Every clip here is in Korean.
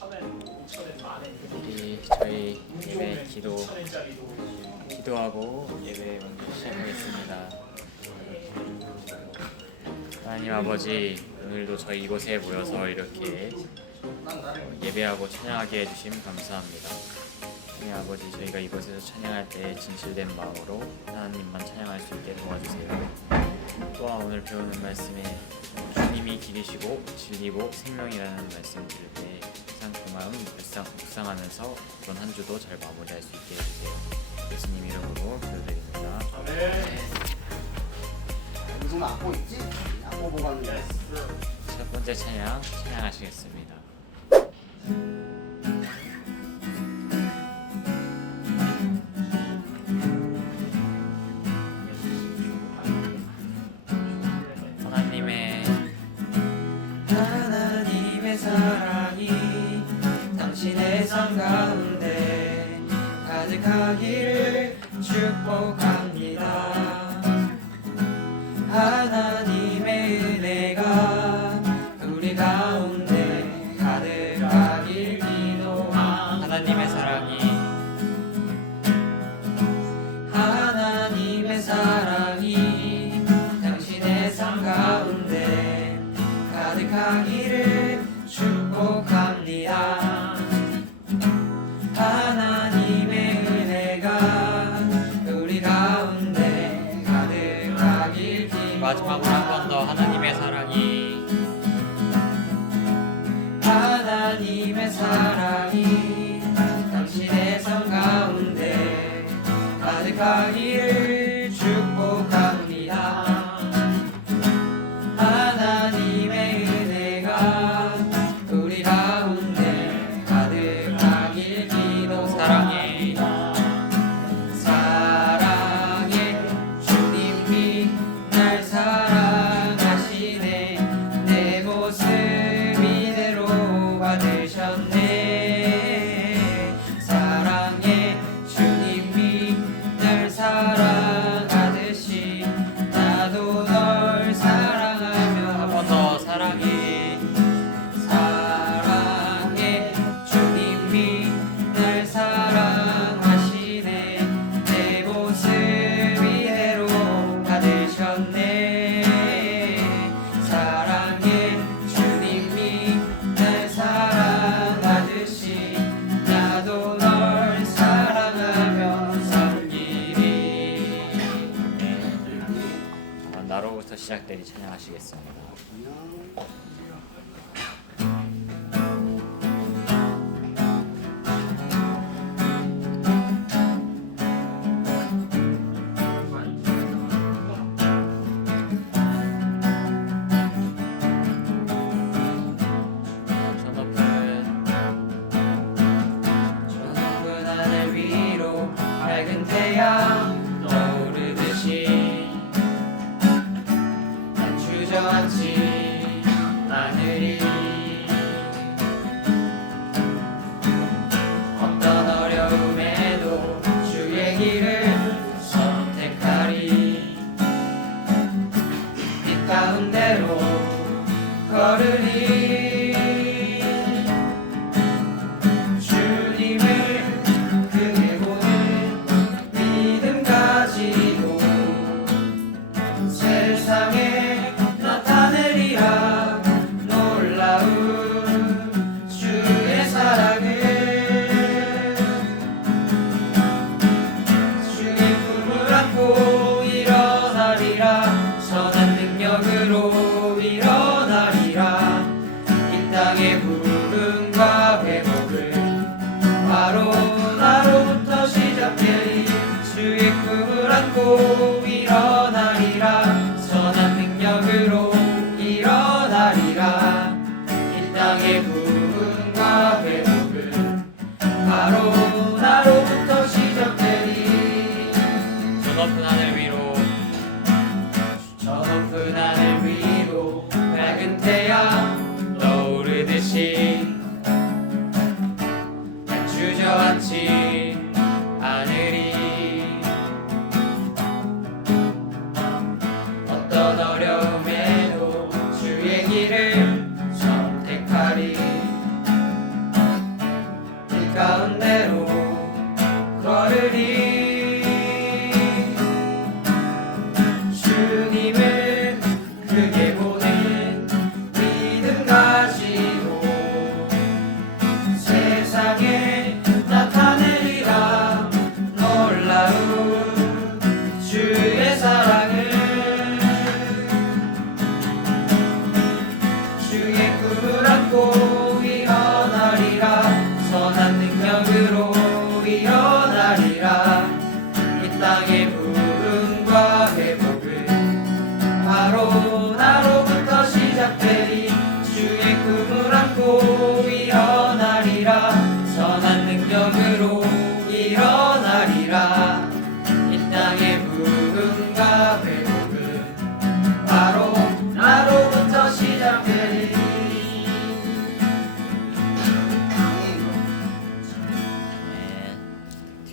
우리 저희 예배 기도하고 예배 먼저 시작하겠습니다. 하나님 아버지, 오늘도 저희 이곳에 모여서 이렇게 예배하고 찬양하게 해주심 감사합니다. 하나님 아버지, 저희가 이곳에서 찬양할 때 진실된 마음으로 하나님만 찬양할 수 있게 도와주세요. 또한 오늘 배우는 말씀에 주님이 길이시고 진리고 생명이라는 말씀 들을 때 항상 그 마음 묵상하면서 이번 한 주도 잘 마무리할 수 있게 해주세요. 예수님 이름으로 기도드립니다. 무슨 악보 있지? 악보 보고 하는 거야. 첫 번째 찬양하시겠습니다. 하나님의 사랑이 당신의 삶 가운데 가득하기를 축복합니다. 하나님의 은혜가 우리 가운데 가득하길 기도합니다. 하나님의 사랑이 당신의 삶 가운데 가득하기를 축복합니다. 하나님의 은혜가 우리 가운데 가득하길 기도합니다. 마지막으로 한 번 더 하나님의 사랑이 당신의 삶 가운데 가득하기를 축복합니다. 하나님의 은혜가 우리 가운데 가득하길 기도합니다. 사랑해 주님이 날 사랑하시네. 내 모습 이대로 받으셨네. 사랑해 주님이 날 사랑하듯이 나도 널 사랑하며 한 번 더 사랑해 주님이 날 사랑하시네. 내 모습 이대로 받으셨네. 사랑해 주님이 날 사랑하듯이 나도 널 사랑하며 섬기리. 나로부터 시작되리 찬양하시겠습니다. 저 높은 하늘 위로 밝은 태양 떠오르듯이 난 주저앉지 않으리. 어떤 어려움에도 주의 길을 선택하리. 빛 가운데로 걸으리. 주님을 크게 보는 믿음 가지고 세상에 나타내리라. 놀라운 주의 사랑을 주의 품을 안고 일어나리라. 선한 능력으로 일어나리라. 이 땅의 부흥과 회복을 바로 나로부터 시작되리. 주의 품을 안고 일어나리라. 선한 능력으로 일어나리라. 이 땅의 부흥과 회복을 바로 나로부터 시작되리. 저 높은 하늘 위로 저 높은 하늘 위로 밝은 태양 떠오르듯이 난 주저앉지 않으리.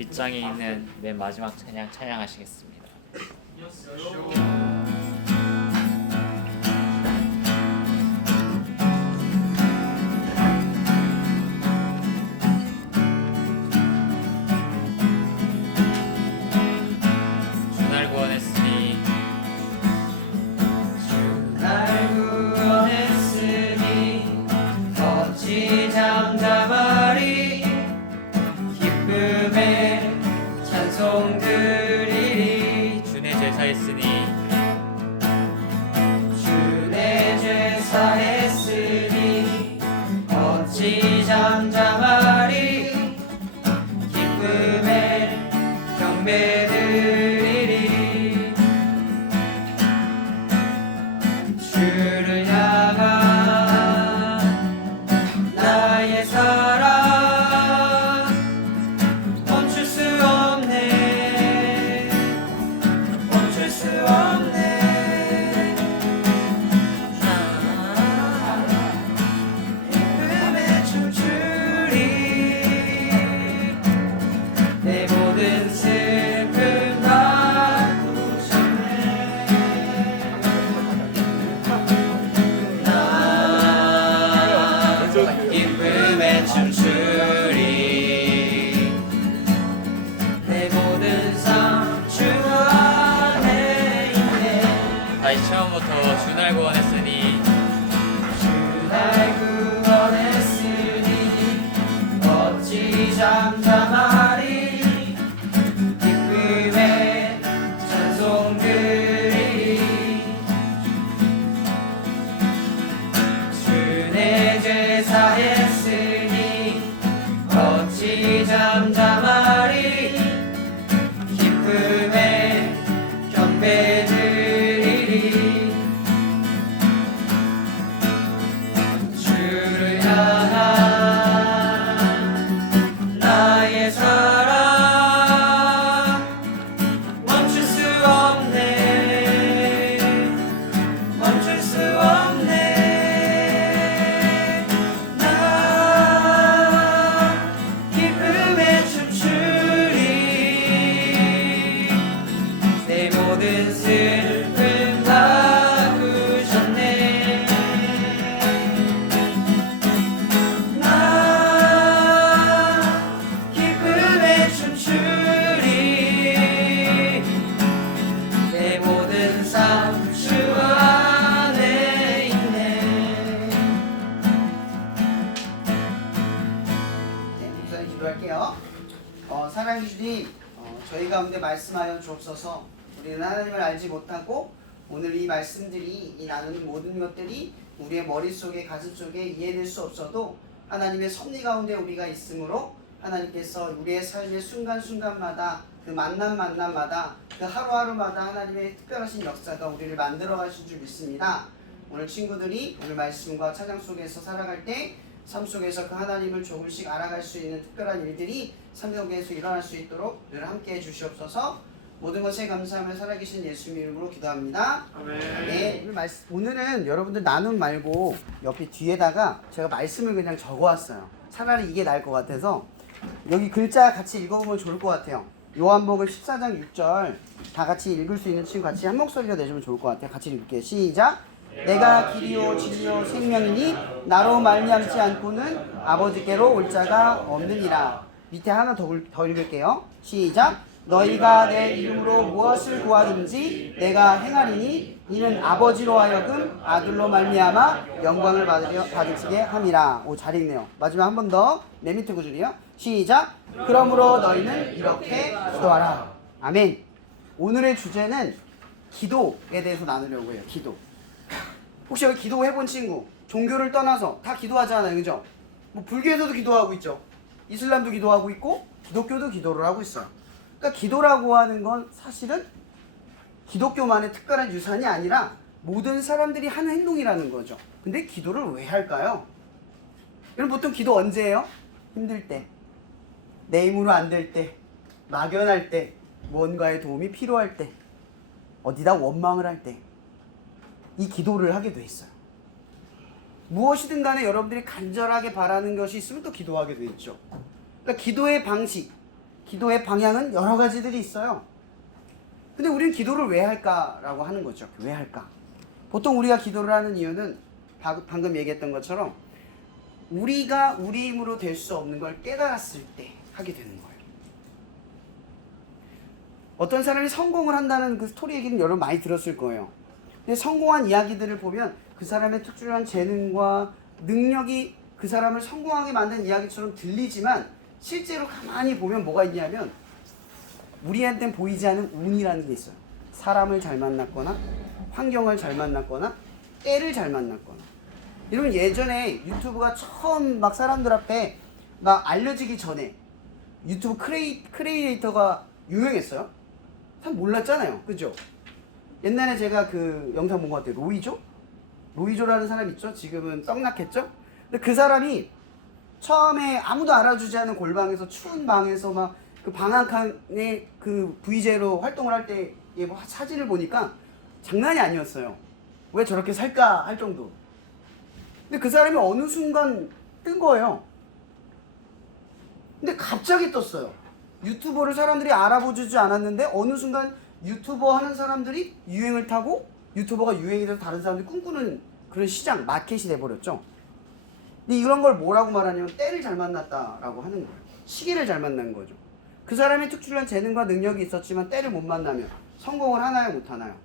뒷장에 있는 맨 마지막 찬양 찬양하시겠습니다. 주날 구원했으니 날 구원했으니 어찌 잠잠하리 기쁨에 찬송 드리리 주내 제사했으니 주내 제사했으니 어찌 잠잠하리 기쁨에 경배 드리리 주를 향한 나의 사랑 멈출 수 없네 멈출 수 없네 기쁨에 춤추리 내 모든 슬픔 바꾸셨네 나 기쁨에 춤추리 내 모든 삶 주 안에 있네 다시 처음부터 주날 구원했으니 주날 구원했으니 어찌 잠잠하리 기쁨에 찬송 드리리 주내 제사했으니 어찌 잠잠하리 기쁨에 경배 드리리 주를 향한 나의 사랑 멈출 수 없네 멈출 수 없네 나 기쁨에 춤추리 내 모든 슬픔 바꾸셨네 나 기쁨에 춤추리 내 모든 삶 주 안에 있네 네, 우선 기도할게요. 사랑해 주님, 저희 가운데 말씀하여 주옵소서. 우리는 하나님을 알지 못하고 오늘 이 말씀들이 이 나누는 모든 것들이 우리의 머릿속에 가슴속에 이해될 수 없어도 하나님의 섭리 가운데 우리가 있으므로 하나님께서 우리의 삶의 순간순간마다 그 만남마다 그 하루하루마다 하나님의 특별하신 역사가 우리를 만들어 가신 줄 믿습니다. 오늘 친구들이 오늘 말씀과 찬양 속에서 살아갈 때 삶 속에서 그 하나님을 조금씩 알아갈 수 있는 특별한 일들이 삶 속에서 일어날 수 있도록 늘 함께 해주시옵소서. 모든 것에 감사하며 살아계신 예수님 이름으로 기도합니다. 네, 오늘은 여러분들 나눔 말고 옆에 뒤에다가 제가 말씀을 그냥 적어왔어요. 차라리 이게 나을 것 같아서 여기 글자 같이 읽어보면 좋을 것 같아요. 요한복음 14장 6절 다 같이 읽을 수 있는 친구 같이 한 목소리로 내주면 좋을 것 같아요. 같이 읽을게요. 시작. 내가 길이요 진리요 생명이니 나로 말미암지 않고는 아버지께로 올 자가 없느니라. 밑에 하나 더 읽을게요. 시작. 너희가 내 이름으로 무엇을 구하든지 내가 행하리니 이는 아버지로 하여금 아들로 말미암아 영광을 받으시게 함이라. 오, 잘 읽네요. 마지막 한 번 더. 맨 밑에 구절이요. 시작. 그러므로 너희는 이렇게 기도하라. 아멘. 오늘의 주제는 기도에 대해서 나누려고 해요. 기도. 혹시 여기 기도해본 친구, 종교를 떠나서 다 기도하잖아요, 그죠? 뭐 불교에서도 기도하고 있죠. 이슬람도 기도하고 있고 기독교도 기도를 하고 있어요. 그러니까 기도라고 하는 건 사실은 기독교만의 특별한 유산이 아니라 모든 사람들이 하는 행동이라는 거죠. 근데 기도를 왜 할까요? 여러분 보통 기도 언제 해요? 힘들 때, 내 힘으로 안 될 때, 막연할 때, 무언가의 도움이 필요할 때, 어디다 원망을 할 때 이 기도를 하게 돼 있어요. 무엇이든 간에 여러분들이 간절하게 바라는 것이 있으면 또 기도하게 돼 있죠. 그러니까 기도의 방식, 기도의 방향은 여러 가지들이 있어요. 근데 우리는 기도를 왜 할까라고 하는 거죠. 왜 할까? 보통 우리가 기도를 하는 이유는 방금 얘기했던 것처럼 우리가 우리 힘으로 될 수 없는 걸 깨달았을 때 하게 되는 거예요. 어떤 사람이 성공을 한다는 그 스토리 얘기는 여러분 많이 들었을 거예요. 근데 성공한 이야기들을 보면 그 사람의 특출난 재능과 능력이 그 사람을 성공하게 만든 이야기처럼 들리지만 실제로 가만히 보면 뭐가 있냐면 우리한테는 보이지 않는 운이라는 게 있어요. 사람을 잘 만났거나 환경을 잘 만났거나 때를 잘 만났거나. 여러분 예전에 유튜브가 처음 막 사람들 앞에 막 알려지기 전에 유튜브 크리에이터가 유명했어요. 참 몰랐잖아요. 그죠? 옛날에 제가 그 영상 본 것 같아요. 로이조라는 사람 있죠? 지금은 떡락했죠? 근데 그 사람이 처음에 아무도 알아주지 않은 골방에서 추운 방에서 막 그 방 한 칸에 그 VJ로 활동을 할 때 뭐 사진을 보니까 장난이 아니었어요. 왜 저렇게 살까 할 정도. 근데 그 사람이 어느 순간 뜬 거예요. 근데 갑자기 떴어요. 유튜버를 사람들이 알아보지 않았는데 어느 순간 유튜버 하는 사람들이 유행을 타고 유튜버가 유행이 돼서 다른 사람들이 꿈꾸는 그런 시장, 마켓이 돼버렸죠. 근데 이런 걸 뭐라고 말하냐면 때를 잘 만났다라고 하는 거예요. 시기를 잘 만난 거죠. 그 사람의 특출난 재능과 능력이 있었지만 때를 못 만나면 성공을 하나요? 못 하나요?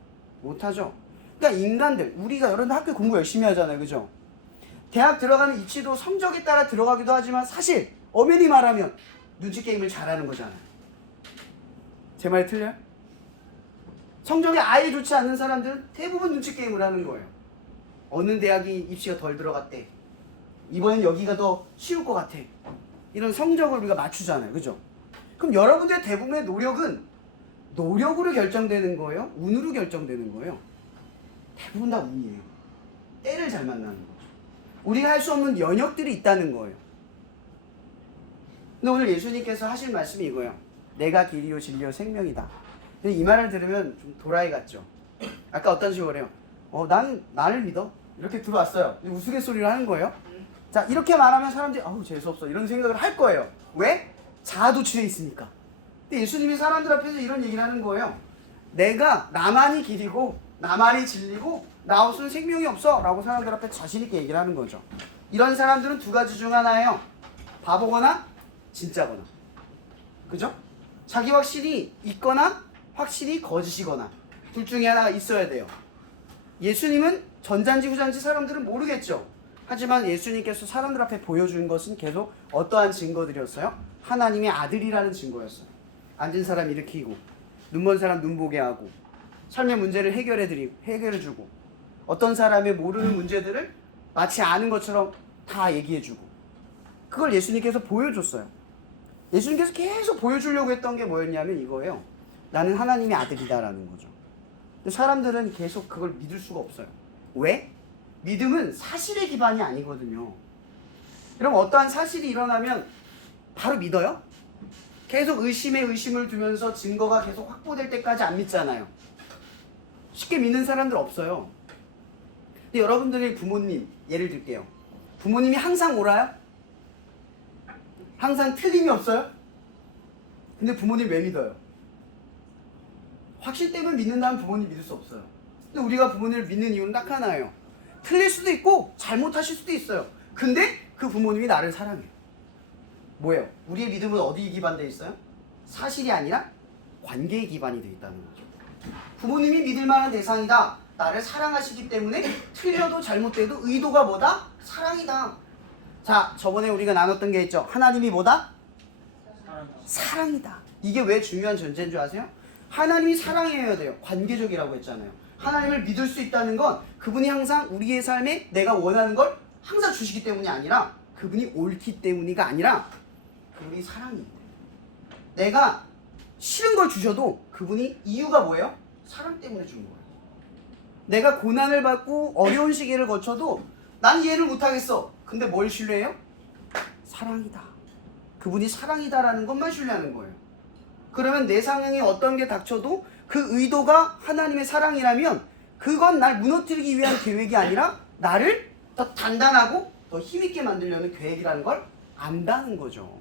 못 하죠. 그러니까 인간들, 우리가 여러분들 학교 공부 열심히 하잖아요. 그죠? 대학 들어가는 입시도 성적에 따라 들어가기도 하지만 사실 엄연히 말하면 눈치 게임을 잘하는 거잖아요. 제 말이 틀려요? 성적이 아예 좋지 않는 사람들은 대부분 눈치 게임을 하는 거예요. 어느 대학이 입시가 덜 들어갔대. 이번엔 여기가 더 쉬울 것 같아. 이런 성적을 우리가 맞추잖아요. 그죠? 그럼 여러분들의 대부분의 노력은 노력으로 결정되는 거예요? 운으로 결정되는 거예요? 대부분 다 운이에요. 때를 잘 만나는 거죠. 우리가 할 수 없는 연역들이 있다는 거예요. 근데 오늘 예수님께서 하실 말씀이 이거예요. 내가 길이요 진리요 생명이다. 근데 이 말을 들으면 좀 도라이 같죠. 아까 어떤 식으로 해요? 난 나를 믿어. 이렇게 들어왔어요. 우스갯소리를 하는 거예요. 자, 이렇게 말하면 사람들이 아우 재수없어 이런 생각을 할 거예요. 왜? 자아도취해 있으니까. 근데 예수님이 사람들 앞에서 이런 얘기를 하는 거예요. 내가 나만이 길이고 나만이 진리고 나 없으면 생명이 없어 라고 사람들 앞에 자신 있게 얘기를 하는 거죠. 이런 사람들은 두 가지 중 하나예요. 바보거나 진짜거나. 그죠? 자기 확신이 있거나 확실히 거짓이거나 둘 중에 하나가 있어야 돼요. 예수님은 전자인지 후자인지 사람들은 모르겠죠. 하지만 예수님께서 사람들 앞에 보여준 것은 계속 어떠한 증거들이었어요? 하나님의 아들이라는 증거였어요. 앉은 사람 일으키고 눈먼 사람 눈 보게 하고 삶의 문제를 해결해주고 어떤 사람의 모르는 문제들을 마치 아는 것처럼 다 얘기해주고 그걸 예수님께서 보여줬어요. 예수님께서 계속 보여주려고 했던 게 뭐였냐면 이거예요. 나는 하나님의 아들이다라는 거죠. 근데 사람들은 계속 그걸 믿을 수가 없어요. 왜? 믿음은 사실의 기반이 아니거든요. 그럼 어떠한 사실이 일어나면 바로 믿어요? 계속 의심에 의심을 두면서 증거가 계속 확보될 때까지 안 믿잖아요. 쉽게 믿는 사람들 없어요. 근데 여러분들의 부모님 예를 들게요. 부모님이 항상 옳아요? 항상 틀림이 없어요? 근데 부모님 왜 믿어요? 확신 때문에 믿는다면 부모님 믿을 수 없어요. 근데 우리가 부모님을 믿는 이유는 딱 하나예요. 틀릴 수도 있고 잘못하실 수도 있어요. 근데 그 부모님이 나를 사랑해요. 뭐예요? 우리의 믿음은 어디에 기반되어 있어요? 사실이 아니라 관계에 기반이 되어 있다는 거죠. 부모님이 믿을 만한 대상이다. 나를 사랑하시기 때문에 틀려도 잘못돼도 의도가 뭐다? 사랑이다. 자, 저번에 우리가 나눴던 게 있죠. 하나님이 뭐다? 사랑이다. 이게 왜 중요한 전제인 줄 아세요? 하나님이 사랑이어야 돼요. 관계적이라고 했잖아요. 하나님을 믿을 수 있다는 건 그분이 항상 우리의 삶에 내가 원하는 걸 항상 주시기 때문이 아니라 그분이 옳기 때문이가 아니라 그분이 사랑이에요. 내가 싫은 걸 주셔도 그분이 이유가 뭐예요? 사랑 때문에 준 거예요. 내가 고난을 받고 어려운 시기를 거쳐도 난 이해를 못하겠어. 근데 뭘 신뢰해요? 사랑이다. 그분이 사랑이다라는 것만 신뢰하는 거예요. 그러면 내 상황에 어떤 게 닥쳐도 그 의도가 하나님의 사랑이라면 그건 날 무너뜨리기 위한 계획이 아니라 나를 더 단단하고 더 힘있게 만들려는 계획이라는 걸 안다는 거죠.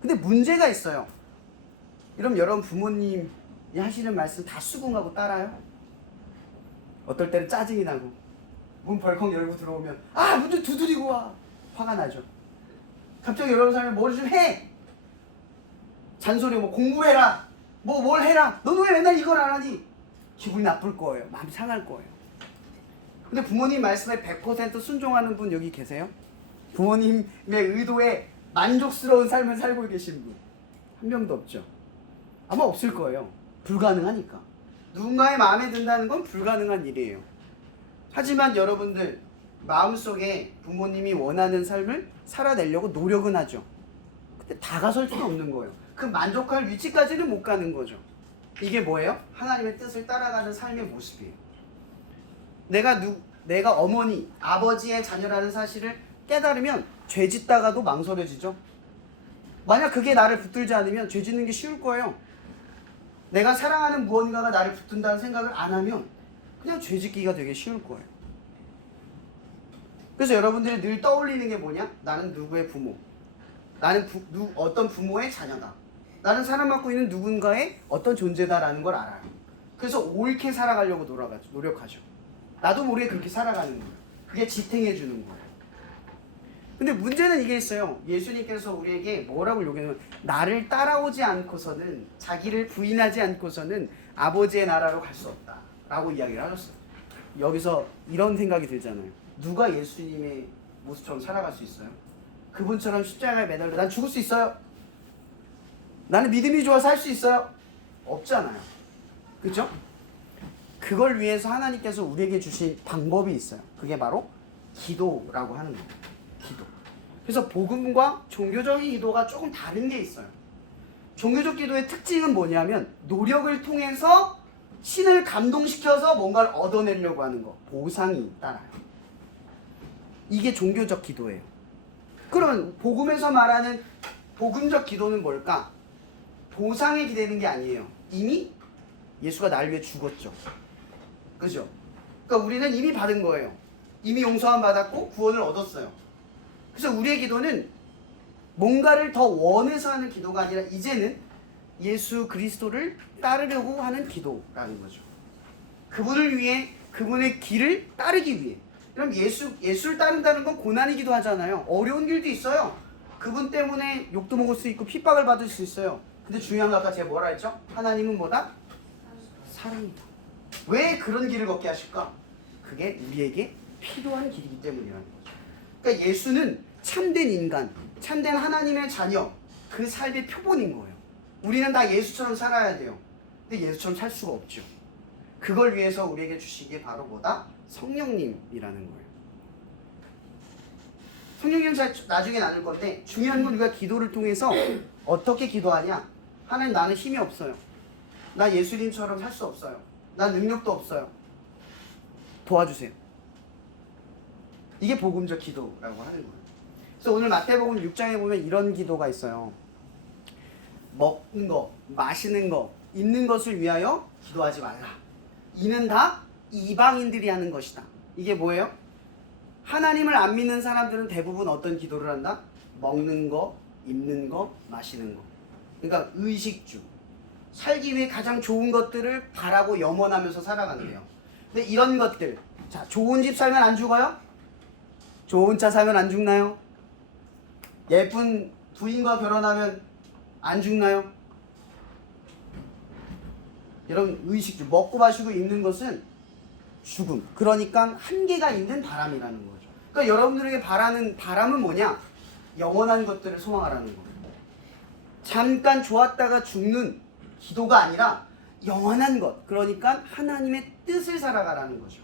근데 문제가 있어요. 이러면 여러분 부모님이 하시는 말씀 다 수긍하고 따라요? 어떨 때는 짜증이 나고 문 벌컥 열고 들어오면 문 좀 두드리고 와. 화가 나죠. 갑자기 여러분 사람이 뭘 좀 해. 잔소리 뭐 공부해라. 뭐 뭘 해라. 너는 왜 맨날 이걸 안 하니? 기분이 나쁠 거예요. 마음이 상할 거예요. 근데 부모님 말씀에 100% 순종하는 분 여기 계세요? 부모님의 의도에 만족스러운 삶을 살고 계신 분 한 명도 없죠. 아마 없을 거예요. 불가능하니까. 누군가의 마음에 든다는 건 불가능한 일이에요. 하지만 여러분들 마음속에 부모님이 원하는 삶을 살아내려고 노력은 하죠. 근데 다가설 수는 없는 거예요. 그 만족할 위치까지는 못 가는 거죠. 이게 뭐예요? 하나님의 뜻을 따라가는 삶의 모습이에요. 내가 어머니, 아버지의 자녀라는 사실을 깨달으면 죄 짓다가도 망설여지죠. 만약 그게 나를 붙들지 않으면 죄 짓는 게 쉬울 거예요. 내가 사랑하는 무언가가 나를 붙든다는 생각을 안 하면 그냥 죄 짓기가 되게 쉬울 거예요. 그래서 여러분들이 늘 떠올리는 게 뭐냐? 나는 누구의 부모, 나는 어떤 부모의 자녀다, 나는 사랑받고 있는 누군가의 어떤 존재다라는 걸 알아요. 그래서 옳게 살아가려고 노력하죠. 나도 모르게 그렇게 살아가는 거예요. 그게 지탱해 주는 거예요. 근데 문제는 이게 있어요. 예수님께서 우리에게 뭐라고 요구하냐면 나를 따라오지 않고서는, 자기를 부인하지 않고서는 아버지의 나라로 갈 수 없다 라고 이야기를 하셨어요. 여기서 이런 생각이 들잖아요. 누가 예수님의 모습처럼 살아갈 수 있어요? 그분처럼 십자가에 매달려 난 죽을 수 있어요? 나는 믿음이 좋아서 할 수 있어요? 없잖아요. 그렇죠? 그걸 위해서 하나님께서 우리에게 주신 방법이 있어요. 그게 바로 기도라고 하는 거예요. 기도. 그래서 복음과 종교적인 기도가 조금 다른 게 있어요. 종교적 기도의 특징은 뭐냐면 노력을 통해서 신을 감동시켜서 뭔가를 얻어내려고 하는 거, 보상이 따라요. 이게 종교적 기도예요. 그러면 복음에서 말하는 복음적 기도는 뭘까? 보상에 기대는 게 아니에요. 이미 예수가 나를 위해 죽었죠. 그죠? 그러니까 우리는 이미 받은 거예요. 이미 용서함 받았고 구원을 얻었어요. 그래서 우리의 기도는 뭔가를 더 원해서 하는 기도가 아니라 이제는 예수 그리스도를 따르려고 하는 기도라는 거죠. 그분을 위해, 그분의 길을 따르기 위해. 그럼 예수를 따른다는 건 고난이기도 하잖아요. 어려운 길도 있어요. 그분 때문에 욕도 먹을 수 있고 핍박을 받을 수 있어요. 근데 중요한 거 아까 제가 뭐라 했죠? 하나님은 뭐다? 사랑이다. 왜 그런 길을 걷게 하실까? 그게 우리에게 필요한 길이기 때문이라는 거죠. 그러니까 예수는 참된 인간, 참된 하나님의 자녀, 그 삶의 표본인 거예요. 우리는 다 예수처럼 살아야 돼요. 근데 예수처럼 살 수가 없죠. 그걸 위해서 우리에게 주신 게 바로 뭐다? 성령님이라는 거예요. 성령님은 나중에 나눌 건데 중요한 건 우리가 기도를 통해서 어떻게 기도하냐? 하나님, 나는 힘이 없어요. 나 예수님처럼 살 수 없어요. 나 능력도 없어요. 도와주세요. 이게 복음적 기도라고 하는 거예요. 그래서 오늘 마태복음 6장에 보면 이런 기도가 있어요. 먹는 거, 마시는 거, 입는 것을 위하여 기도하지 말라. 이는 다 이방인들이 하는 것이다. 이게 뭐예요? 하나님을 안 믿는 사람들은 대부분 어떤 기도를 한다? 먹는 거, 입는 거, 마시는 거. 그러니까 의식주. 살기 위해 가장 좋은 것들을 바라고 염원하면서 살아가는데요. 근데 이런 것들, 자, 좋은 집 살면 안 죽어요? 좋은 차 사면 안 죽나요? 예쁜 부인과 결혼하면 안 죽나요? 이런 의식주, 먹고 마시고 입는 것은 죽음. 그러니까 한계가 있는 바람이라는 거죠. 그러니까 여러분들에게 바라는 바람은 뭐냐? 영원한 것들을 소망하라는 거예요. 잠깐 좋았다가 죽는 기도가 아니라 영원한 것. 그러니까 하나님의 뜻을 살아가라는 거죠.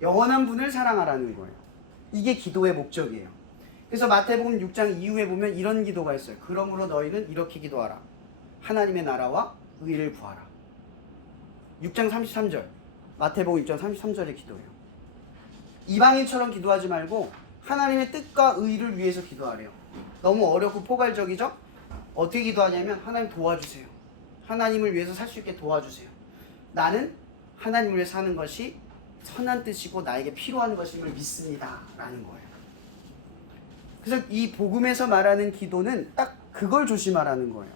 영원한 분을 사랑하라는 거예요. 이게 기도의 목적이에요. 그래서 마태복음 6장 이후에 보면 이런 기도가 있어요. 그러므로 너희는 이렇게 기도하라. 하나님의 나라와 의를 구하라. 6장 33절. 마태복음 6장 33절의 기도예요. 이방인처럼 기도하지 말고 하나님의 뜻과 의를 위해서 기도하래요. 너무 어렵고 포괄적이죠? 어떻게 기도하냐면 하나님 도와주세요. 하나님을 위해서 살 수 있게 도와주세요. 나는 하나님을 위해 사는 것이 선한 뜻이고 나에게 필요한 것임을 믿습니다. 라는 거예요. 그래서 이 복음에서 말하는 기도는 딱 그걸 조심하라는 거예요.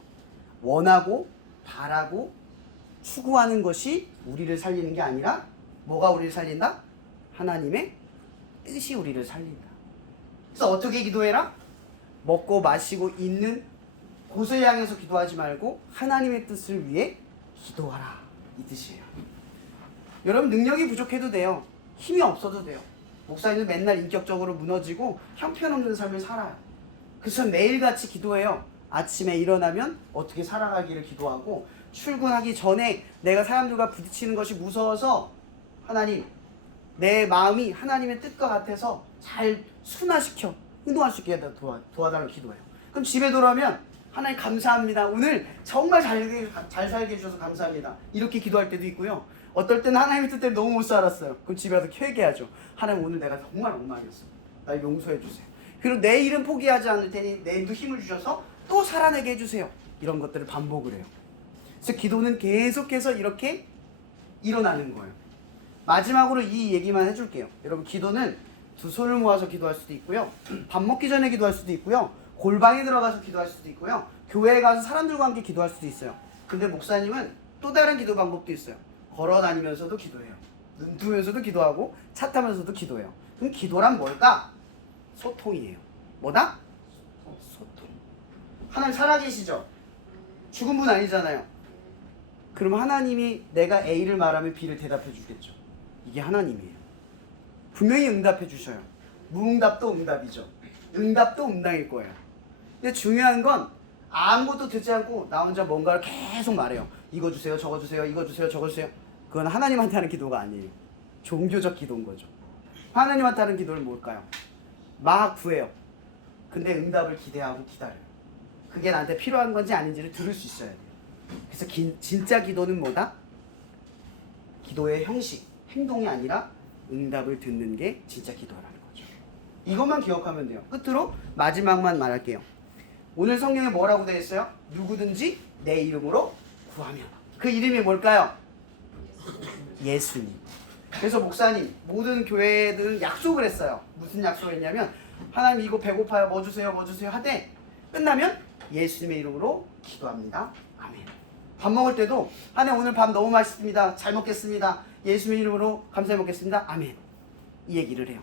원하고 바라고 추구하는 것이 우리를 살리는 게 아니라 뭐가 우리를 살린다? 하나님의 뜻이 우리를 살린다. 그래서 어떻게 기도해라? 먹고 마시고 있는 곳을 향해서 기도하지 말고 하나님의 뜻을 위해 기도하라, 이 뜻이에요. 여러분, 능력이 부족해도 돼요. 힘이 없어도 돼요. 목사님은 맨날 인격적으로 무너지고 형편없는 삶을 살아요. 그래서 매일같이 기도해요. 아침에 일어나면 어떻게 살아가기를 기도하고, 출근하기 전에 내가 사람들과 부딪히는 것이 무서워서 하나님, 내 마음이 하나님의 뜻과 같아서 잘 순화시켜 행동할 수 있게 도와달라고 기도해요. 그럼 집에 돌아오면 하나님 감사합니다. 오늘 정말 잘 살게 해주셔서 감사합니다. 이렇게 기도할 때도 있고요. 어떨 때는 하나님의 뜻대로 너무 못 살았어요. 그럼 집에 가서 회개하죠. 하나님, 오늘 내가 정말 엉망이었어. 날 용서해 주세요. 그리고 내일은 포기하지 않을 테니 내일도 힘을 주셔서 또 살아내게 해주세요. 이런 것들을 반복을 해요. 그래서 기도는 계속해서 이렇게 일어나는 거예요. 마지막으로 이 얘기만 해줄게요. 여러분, 기도는 두 손을 모아서 기도할 수도 있고요. 밥 먹기 전에 기도할 수도 있고요. 골방에 들어가서 기도할 수도 있고요. 교회에 가서 사람들과 함께 기도할 수도 있어요. 근데 목사님은 또 다른 기도 방법도 있어요. 걸어 다니면서도 기도해요. 눈 뜨면서도 기도하고 차 타면서도 기도해요. 그럼 기도란 뭘까? 소통이에요. 뭐다? 소통. 하나님 살아계시죠? 죽은 분 아니잖아요. 그럼 하나님이 내가 A를 말하면 B를 대답해 주겠죠. 이게 하나님이에요. 분명히 응답해 주셔요. 무응답도 응답이죠. 응답도 응답일 거예요. 근데 중요한 건 아무것도 듣지 않고 나 혼자 뭔가를 계속 말해요. 이거 주세요, 저거 주세요, 이거 주세요, 저거 주세요. 그건 하나님한테 하는 기도가 아니에요. 종교적 기도인 거죠. 하나님한테 하는 기도는 뭘까요? 막 구해요. 근데 응답을 기대하고 기다려요. 그게 나한테 필요한 건지 아닌지를 들을 수 있어야 돼요. 그래서 진짜 기도는 뭐다? 기도의 형식, 행동이 아니라 응답을 듣는 게 진짜 기도라는 거죠. 이것만 기억하면 돼요. 끝으로 마지막만 말할게요. 오늘 성경에 뭐라고 되어 있어요? 누구든지 내 이름으로 구하면. 그 이름이 뭘까요? 예수님. 그래서 목사님, 모든 교회들은 약속을 했어요. 무슨 약속을 했냐면, 하나님 이거 배고파요, 뭐 주세요, 뭐 주세요 하되 끝나면 예수님의 이름으로 기도합니다. 아멘. 밥 먹을 때도 하나님 오늘 밥 너무 맛있습니다. 잘 먹겠습니다. 예수님의 이름으로 감사히 먹겠습니다. 아멘. 이 얘기를 해요.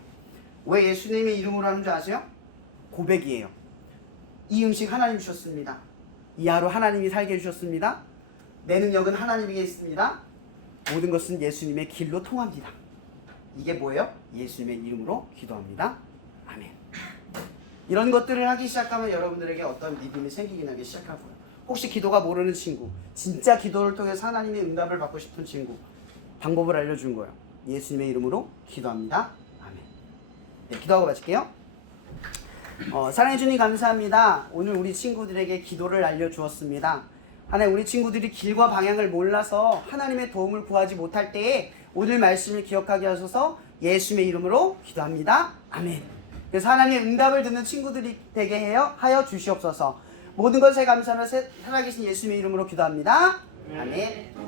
왜 예수님의 이름으로 하는 줄 아세요? 고백이에요. 이 음식 하나님 주셨습니다. 이 하루 하나님이 살게 해주셨습니다. 내 능력은 하나님에게 있습니다. 모든 것은 예수님의 길로 통합니다. 이게 뭐예요? 예수님의 이름으로 기도합니다. 아멘. 이런 것들을 하기 시작하면 여러분들에게 어떤 믿음이 생기긴 하기 시작할 거예요. 혹시 기도가 모르는 친구, 진짜 기도를 통해서 하나님의 응답을 받고 싶은 친구, 방법을 알려준 거예요. 예수님의 이름으로 기도합니다. 아멘. 네, 기도하고 마칠게요. 사랑해 주님 감사합니다. 오늘 우리 친구들에게 기도를 알려주었습니다. 하나님, 우리 친구들이 길과 방향을 몰라서 하나님의 도움을 구하지 못할 때에 오늘 말씀을 기억하게 하셔서 예수님의 이름으로 기도합니다. 아멘. 그래서 하나님의 응답을 듣는 친구들이 되게 하여 주시옵소서. 모든 것에 감사하며 살아계신 예수님의 이름으로 기도합니다. 아멘.